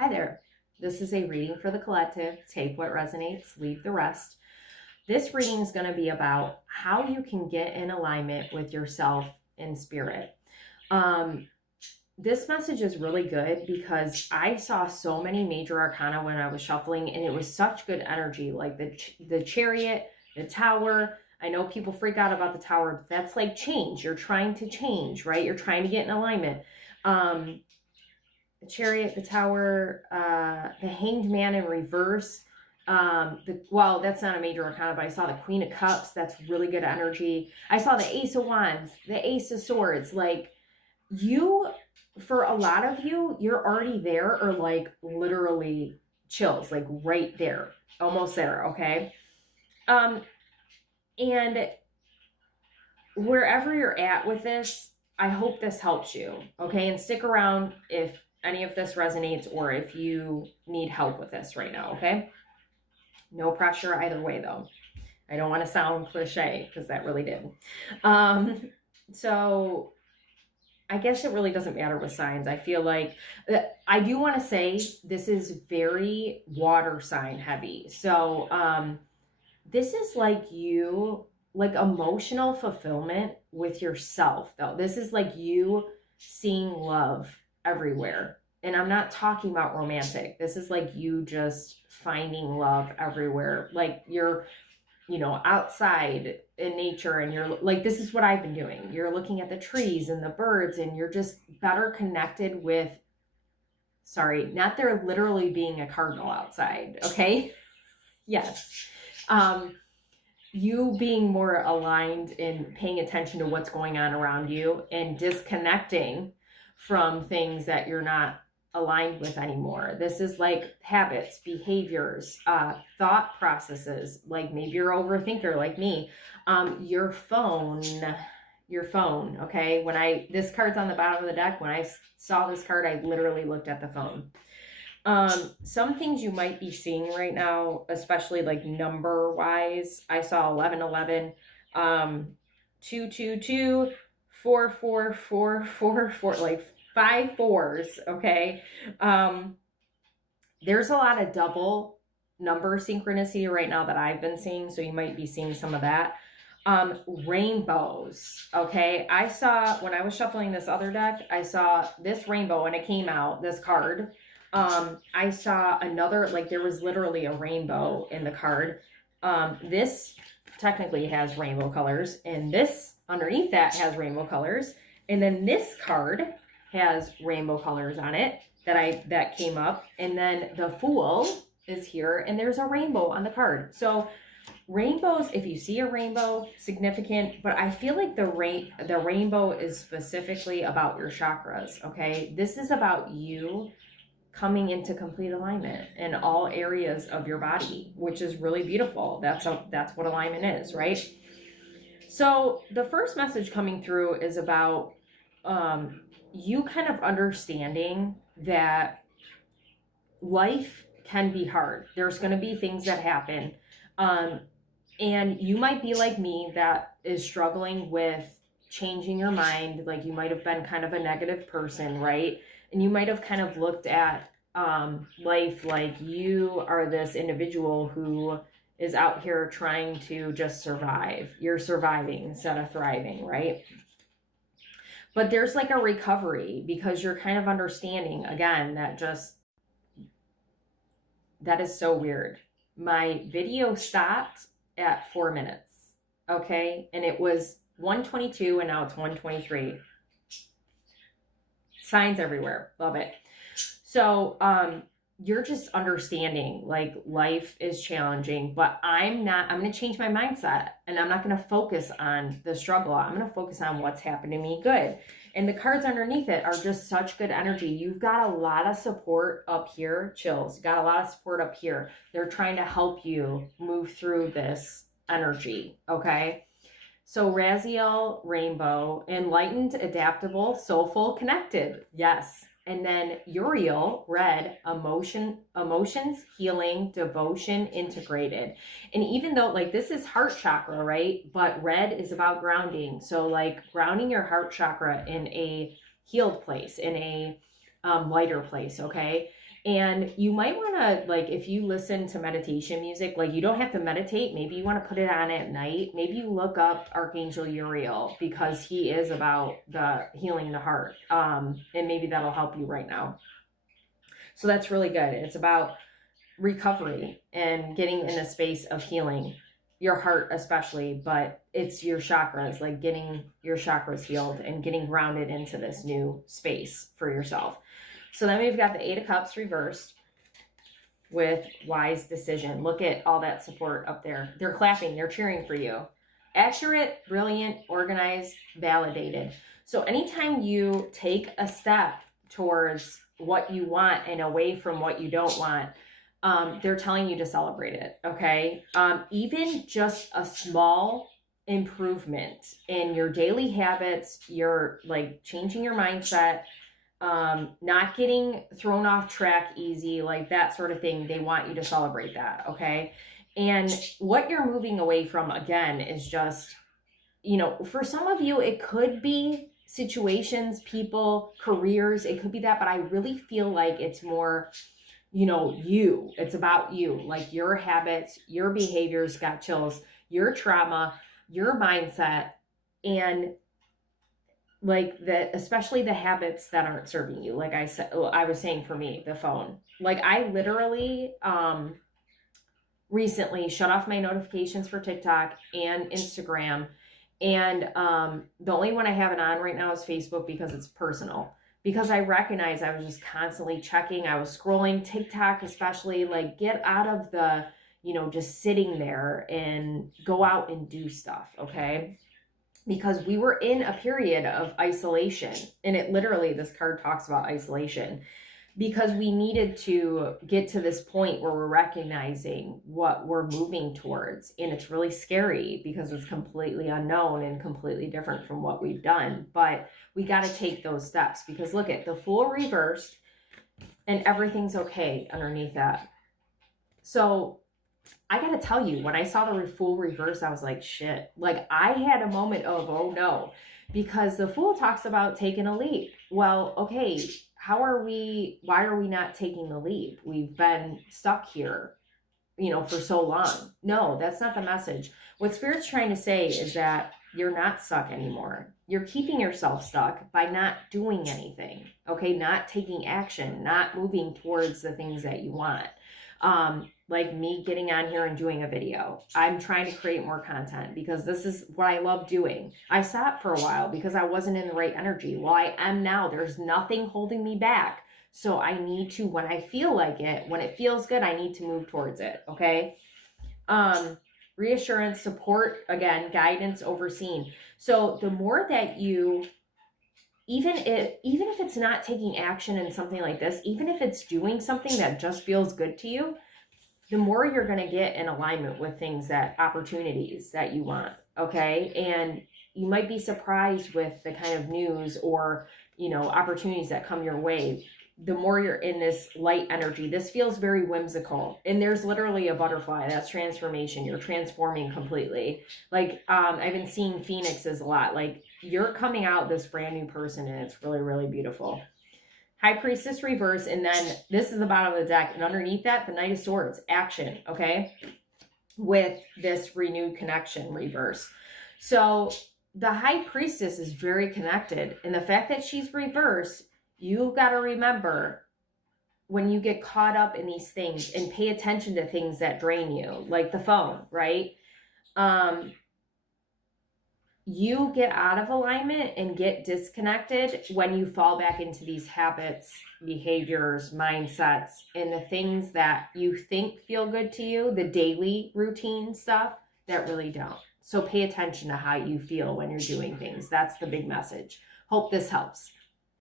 Hi there. This is a reading for the collective. Take what resonates, leave the rest. This reading is going to be about how you can get in alignment with yourself in spirit. This message is really good because I saw so many major arcana when I was shuffling, and it was such good energy, like the chariot, the tower. I know people freak out about the tower, but that's like change. You're trying to change, right? You're trying to get in alignment. The chariot, the tower, the hanged man in reverse. Well, that's not a major arcana, but I saw the Queen of Cups. That's really good energy. I saw the Ace of Wands, the Ace of Swords. Like, for a lot of you, you're already there, or like literally chills, like right there, almost there. Okay. And wherever you're at with this, I hope this helps you. Okay. And stick around if any of this resonates or if you need help with this right now. Okay. No pressure either way, though. I don't want to sound cliche because that really did. So I guess it really doesn't matter with signs. I feel like I do want to say this is very water sign heavy. So this is like you, like emotional fulfillment with yourself, though. This is like you seeing love everywhere. And I'm not talking about romantic. This is like you just finding love everywhere. Like you're, outside in nature, and you're like, this is what I've been doing. You're looking at the trees and the birds, and you're just better connected with, not there literally being a cardinal outside. Okay. Yes. You being more aligned in paying attention to what's going on around you and disconnecting from things that you're not aligned with anymore. This is like habits, behaviors, thought processes. Like maybe you're an overthinker like me. Your phone. Okay. This card's on the bottom of the deck. When I saw this card, I literally looked at the phone. Some things you might be seeing right now, especially like number wise. I saw 1111, 222, 4444, like 5 4s. Okay. There's a lot of double number synchronicity right now that I've been seeing. So you might be seeing some of that. Rainbows. Okay. I saw, when I was shuffling this other deck, I saw this rainbow when it came out, this card. I saw another, like there was literally a rainbow in the card. This technically has rainbow colors, and this underneath that has rainbow colors. And then this card has rainbow colors on it that came up. And then the Fool is here, and there's a rainbow on the card. So rainbows, if you see a rainbow, significant, but I feel like the rainbow is specifically about your chakras. Okay. This is about you coming into complete alignment in all areas of your body, which is really beautiful. That's what alignment is, right? So the first message coming through is about you kind of understanding that life can be hard. There's going to be things that happen. And you might be like me that is struggling with changing your mind. Like you might have been kind of a negative person, right? And you might have kind of looked at life like you are this individual who is out here trying to just survive. You're surviving instead of thriving, right? But there's like a recovery because you're kind of understanding, again, that is so weird. My video stopped at 4 minutes, okay? And it was 1:22 and now it's 1:23. Signs everywhere. Love it. So you're just understanding like life is challenging, but I'm going to change my mindset, and I'm not going to focus on the struggle. I'm going to focus on what's happened to me good. And the cards underneath it are just such good energy. You've got a lot of support up here, chills. You got a lot of support up here. They're trying to help you move through this energy. Okay. So Raziel, rainbow, enlightened, adaptable, soulful, connected. Yes. And then Uriel, red, emotions, healing, devotion, integrated. And even though like this is heart chakra, right? But red is about grounding. So like grounding your heart chakra in a healed place, in a lighter place, okay? And you might want to, like, if you listen to meditation music, like, you don't have to meditate. Maybe you want to put it on at night. Maybe you look up Archangel Uriel, because he is about the healing the heart. And maybe that'll help you right now. So that's really good. It's about recovery and getting in a space of healing your heart especially, but it's your chakras, like getting your chakras healed and getting grounded into this new space for yourself. So then we've got the Eight of Cups reversed with wise decision. Look at all that support up there. They're clapping, they're cheering for you. Accurate, brilliant, organized, validated. So anytime you take a step towards what you want and away from what you don't want, they're telling you to celebrate it, okay? Even just a small improvement in your daily habits, you're like changing your mindset, not getting thrown off track easy, like that sort of thing. They want you to celebrate that, okay? And what you're moving away from, again, is just, you know, for some of you, it could be situations, people, careers, it could be that, but I really feel like it's more, you know, it's about you, like your habits, your behaviors, got chills, your trauma, your mindset, and like that, especially the habits that aren't serving you. Like I said, I was saying, for me, the phone, like I literally, recently shut off my notifications for TikTok and Instagram. And, the only one I have it on right now is Facebook, because it's personal. Because I recognize I was just constantly checking. I was scrolling TikTok, especially. Like, get out of the, you know, just sitting there, and go out and do stuff, okay? Because we were in a period of isolation. And it literally, this card talks about isolation. Because we needed to get to this point where we're recognizing what we're moving towards. And it's really scary because it's completely unknown and completely different from what we've done. But we got to take those steps, because look at the Fool reversed and everything's okay underneath that. So I got to tell you, when I saw the Fool reverse, I was like, shit. Like, I had a moment of, oh no, because the Fool talks about taking a leap. Well, okay, why are we not taking the leap? We've been stuck here, you know, for so long. No, that's not the message. What Spirit's trying to say is that you're not stuck anymore. You're keeping yourself stuck by not doing anything, okay? Not taking action, not moving towards the things that you want. Like me getting on here and doing a video. I'm trying to create more content because this is what I love doing. I stopped for a while because I wasn't in the right energy. Well, I am now. There's nothing holding me back. So I need to, when I feel like it, when it feels good, I need to move towards it, okay? Reassurance, support, again, guidance, overseen. So the more that you, even if it's not taking action in something like this, even if it's doing something that just feels good to you, the more you're going to get in alignment with things, that opportunities that you want, okay? And you might be surprised with the kind of news or, you know, opportunities that come your way. The more you're in this light energy, this feels very whimsical. And there's literally a butterfly. That's transformation. You're transforming completely. Like, I've been seeing phoenixes a lot. Like, you're coming out this brand new person, and it's really, really beautiful. High Priestess reverse, and then this is the bottom of the deck, and underneath that, the Knight of Swords, action, okay? With this renewed connection reverse. So the High Priestess is very connected, and the fact that she's reversed, you've got to remember, when you get caught up in these things and pay attention to things that drain you, like the phone, right? You get out of alignment and get disconnected when you fall back into these habits, behaviors, mindsets, and the things that you think feel good to you, the daily routine stuff that really don't. So pay attention to how you feel when you're doing things. That's the big message. Hope this helps.